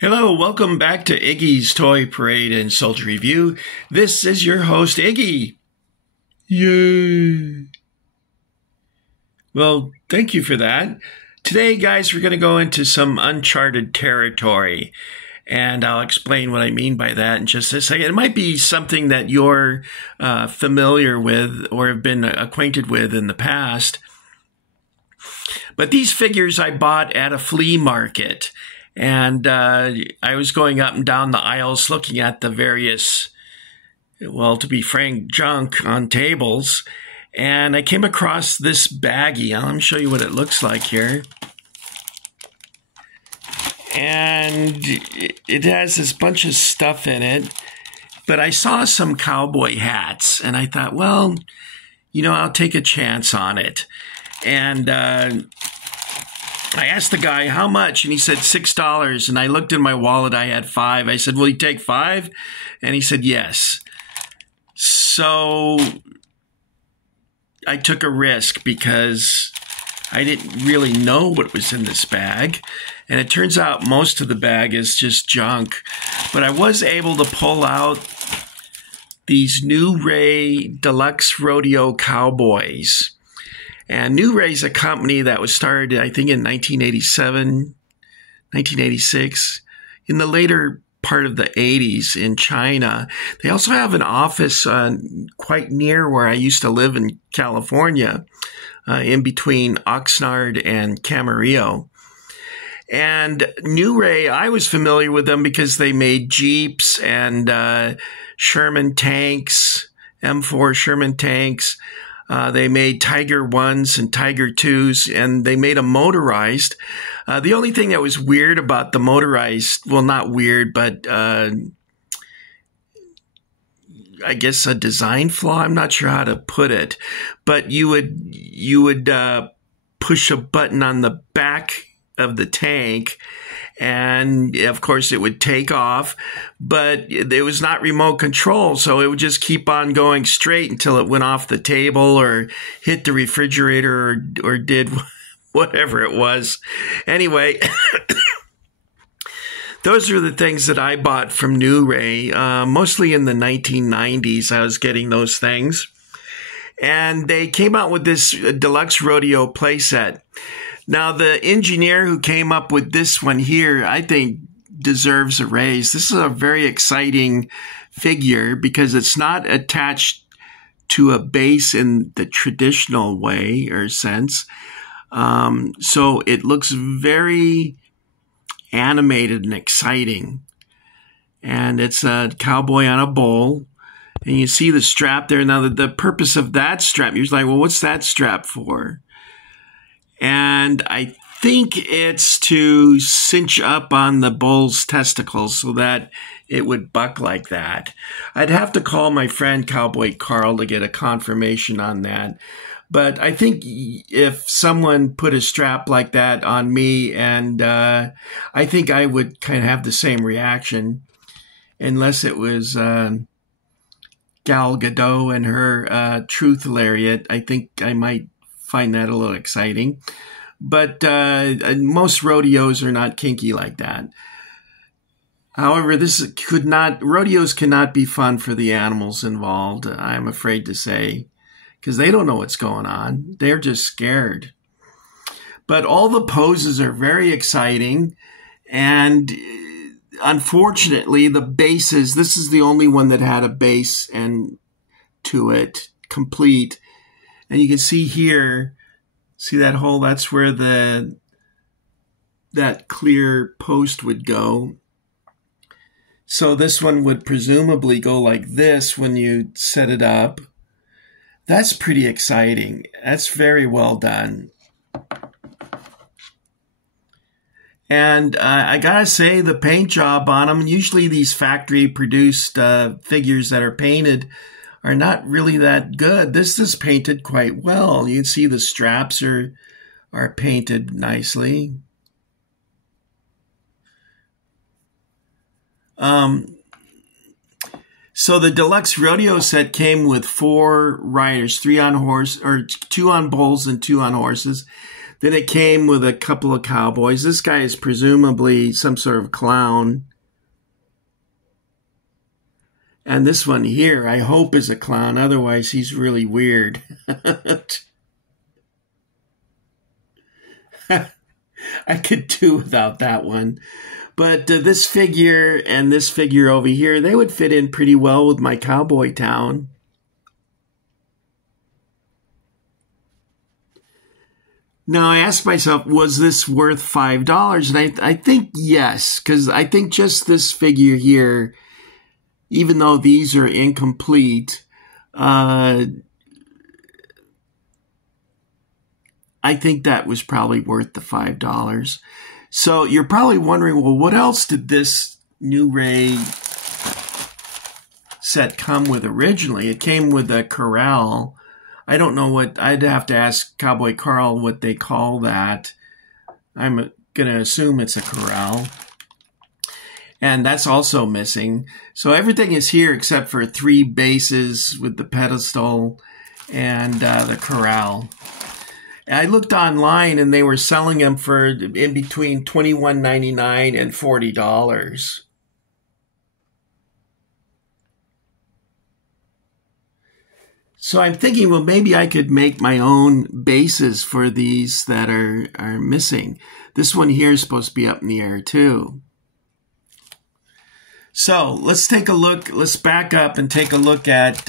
Hello, welcome back to Iggy's Toy Parade and Soldier Review. This is your host, Iggy. Yay! Well, thank you for that. Today, guys, we're going to go into some uncharted territory, and I'll explain what I mean by that in just a second. It might be something that you're familiar with or have been acquainted with in the past, but these figures I bought at a flea market. And I was going up and down the aisles looking at the various, well, to be frank, junk on tables. And I came across this baggie. Let me show you what it looks like here. And it has this bunch of stuff in it. But I saw some cowboy hats. And I thought, well, you know, I'll take a chance on it. And I asked the guy how much, and he said $6. And I looked in my wallet, I had $5. I said, will you take $5? And he said, yes. So I took a risk because I didn't really know what was in this bag. And it turns out most of the bag is just junk. But I was able to pull out these Newray Deluxe Rodeo Cowboys. And Newray is a company that was started, I think, in 1987, 1986, in the later part of the 80s in China. They also have an office quite near where I used to live in California, in between Oxnard and Camarillo. And Newray, I was familiar with them because they made Jeeps and Sherman tanks, M4 Sherman tanks. They made Tiger 1s and Tiger 2s, and they made them motorized. The only thing that was weird about the motorized, well, not weird, but I guess a design flaw. I'm not sure how to put it. But you would push a button on the back of the tank, and of course it would take off, but it was not remote control, so it would just keep on going straight until it went off the table or hit the refrigerator or did whatever it was. Anyway, those are the things that I bought from Newray, mostly in the 1990s. I was getting those things, and they came out with this deluxe rodeo playset. Now, the engineer who came up with this one here, I think, deserves a raise. This is a very exciting figure because it's not attached to a base in the traditional way or sense. So it looks very animated and exciting. And it's a cowboy on a bull. And you see the strap there. Now, the purpose of that strap, you're like, well, what's that strap for? And I think it's to cinch up on the bull's testicles so that it would buck like that. I'd have to call my friend Cowboy Carl to get a confirmation on that. But I think if someone put a strap like that on me, and I think I would kind of have the same reaction, unless it was Gal Gadot and her truth lariat. I think I might find that a little exciting. But most rodeos are not kinky like that. However, rodeos cannot be fun for the animals involved, I'm afraid to say, because they don't know what's going on. They're just scared. But all the poses are very exciting, and unfortunately, the bases, this is the only one that had a base and to it, complete. And you can see here, see that hole? That's where that clear post would go. So this one would presumably go like this when you set it up. That's pretty exciting. That's very well done. And I gotta say, the paint job on them, usually these factory produced figures that are painted are not really that good. This is painted quite well. You can see the straps are painted nicely. So the deluxe rodeo set came with 4 riders, 3 on horse, or 2 on bulls and 2 on horses. Then it came with a couple of cowboys. This guy is presumably some sort of clown. And this one here, I hope, is a clown. Otherwise, he's really weird. I could do without that one. But this figure and this figure over here, they would fit in pretty well with my cowboy town. Now, I asked myself, was this worth $5? And I think yes, because I think just this figure here, even though these are incomplete, I think that was probably worth the $5. So you're probably wondering, well, what else did this Newray set come with originally? It came with a corral. I don't know what, I'd have to ask Cowboy Carl what they call that. I'm going to assume it's a corral. And that's also missing. So everything is here except for 3 bases with the pedestal and the corral. I looked online and they were selling them for in between $21.99 and $40. So I'm thinking, well, maybe I could make my own bases for these that are missing. This one here is supposed to be up in the air too. So let's take a look. Let's back up and take a look at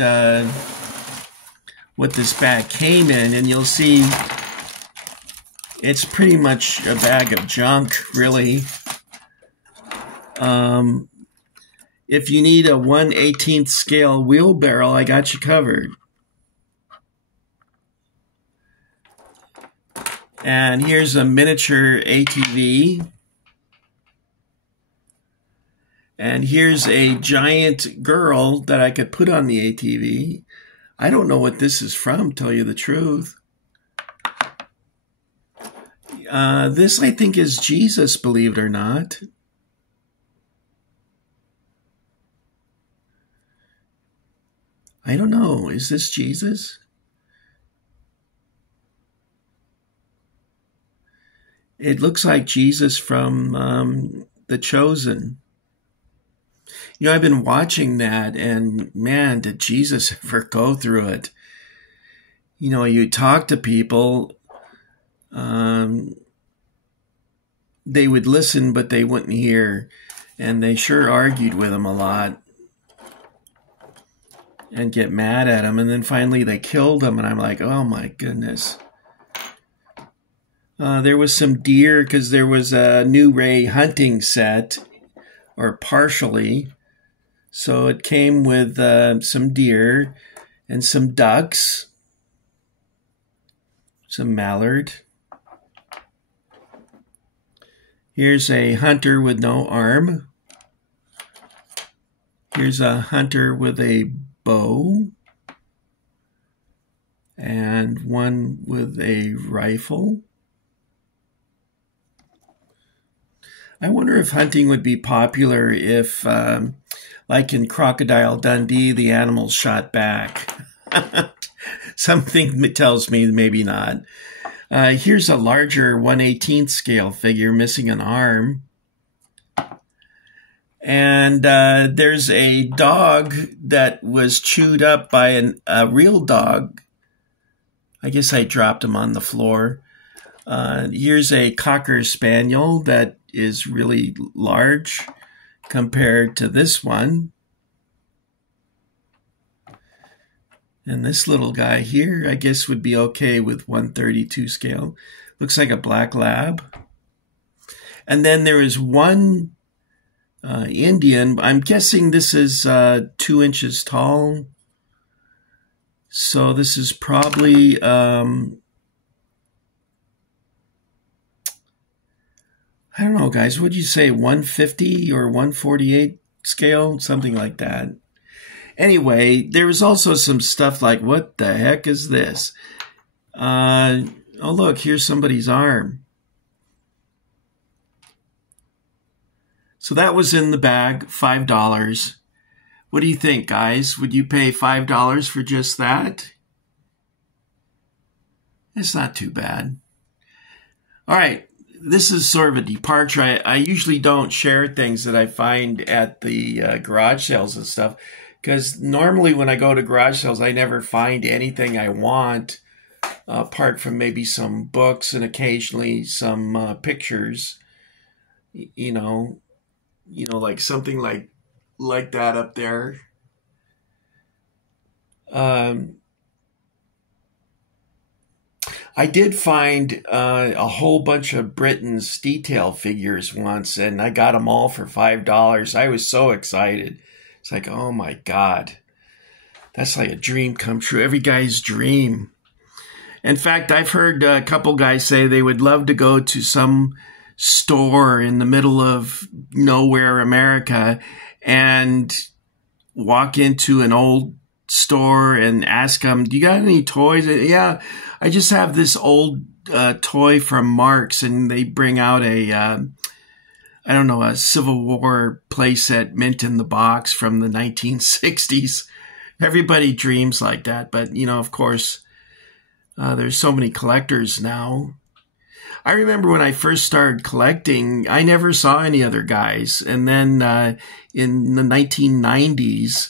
what this bag came in, and you'll see it's pretty much a bag of junk, really. If you need a 1/18 scale wheelbarrow, I got you covered. And here's a miniature ATV. And here's a giant girl that I could put on the ATV. I don't know what this is from, tell you the truth. This, I think, is Jesus, believe it or not. I don't know. Is this Jesus? It looks like Jesus from The Chosen. You know, I've been watching that, and man, did Jesus ever go through it. You know, you talk to people, they would listen, but they wouldn't hear. And they sure argued with him a lot and get mad at him. And then finally they killed him, and I'm like, oh my goodness. There was some deer, because there was a Newray hunting set, or partially. So it came with some deer and some ducks, some mallard. Here's a hunter with no arm. Here's a hunter with a bow. And one with a rifle. I wonder if hunting would be popular if, like in Crocodile Dundee, the animals shot back. Something tells me maybe not. Here's a larger 1/18 scale figure missing an arm. And there's a dog that was chewed up by a real dog. I guess I dropped him on the floor. Here's a Cocker Spaniel that is really large compared to this one. And this little guy here, I guess, would be okay with 1/32 scale. Looks like a black lab. And then there is one Indian. I'm guessing this is 2 inches tall. So this is probably, I don't know, guys. Would you say 150 or 148 scale? Something like that. Anyway, there was also some stuff like, what the heck is this? Oh, look, here's somebody's arm. So that was in the bag, $5. What do you think, guys? Would you pay $5 for just that? It's not too bad. All right. This is sort of a departure. I usually don't share things that I find at the garage sales and stuff, because normally when I go to garage sales, I never find anything I want, apart from maybe some books and occasionally some pictures. You know, like something like that up there. I did find a whole bunch of Britain's detail figures once, and I got them all for $5. I was so excited. It's like, oh my God, that's like a dream come true. Every guy's dream. In fact, I've heard a couple guys say they would love to go to some store in the middle of nowhere, America, and walk into an old store and ask them, do you got any toys? Yeah, I just have this old toy from Marx, and they bring out a Civil War playset mint in the box from the 1960s. Everybody dreams like that, but of course, there's so many collectors now. I remember when I first started collecting, I never saw any other guys. And then in the 1990s,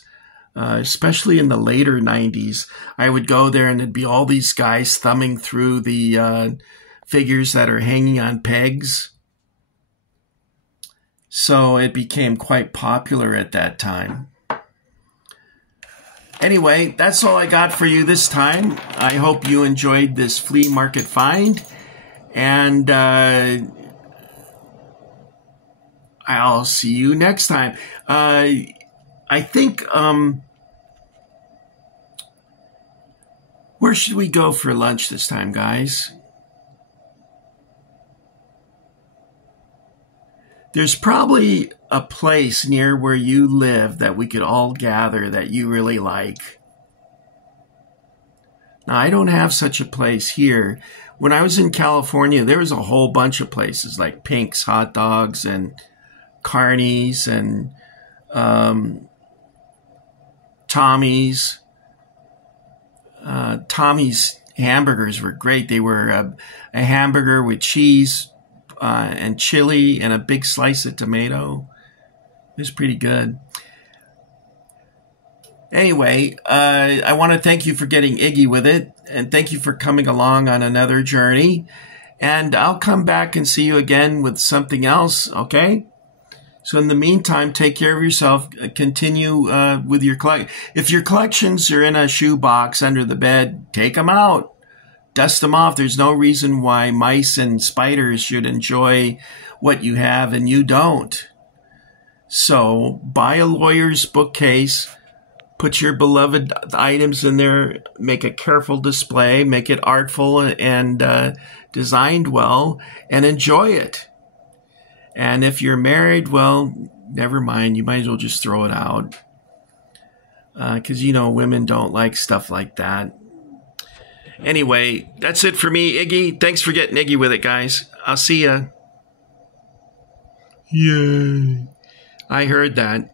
especially in the later 90s, I would go there and there'd be all these guys thumbing through the figures that are hanging on pegs. So it became quite popular at that time. Anyway, that's all I got for you this time. I hope you enjoyed this flea market find. And I'll see you next time. I think, where should we go for lunch this time, guys? There's probably a place near where you live that we could all gather that you really like. Now, I don't have such a place here. When I was in California, there was a whole bunch of places like Pink's Hot Dogs and Carney's and Tommy's. Tommy's hamburgers were great. They were a hamburger with cheese and chili and a big slice of tomato. It was pretty good. Anyway, I want to thank you for getting Iggy with it, and thank you for coming along on another journey. And I'll come back and see you again with something else, okay? So in the meantime, take care of yourself. Continue with your collection. If your collections are in a shoebox under the bed, take them out. Dust them off. There's no reason why mice and spiders should enjoy what you have and you don't. So buy a lawyer's bookcase. Put your beloved items in there, make a careful display, make it artful and designed well, and enjoy it. And if you're married, well, never mind. You might as well just throw it out. Because, women don't like stuff like that. Anyway, that's it for me, Iggy. Thanks for getting Iggy with it, guys. I'll see ya. Yay. I heard that.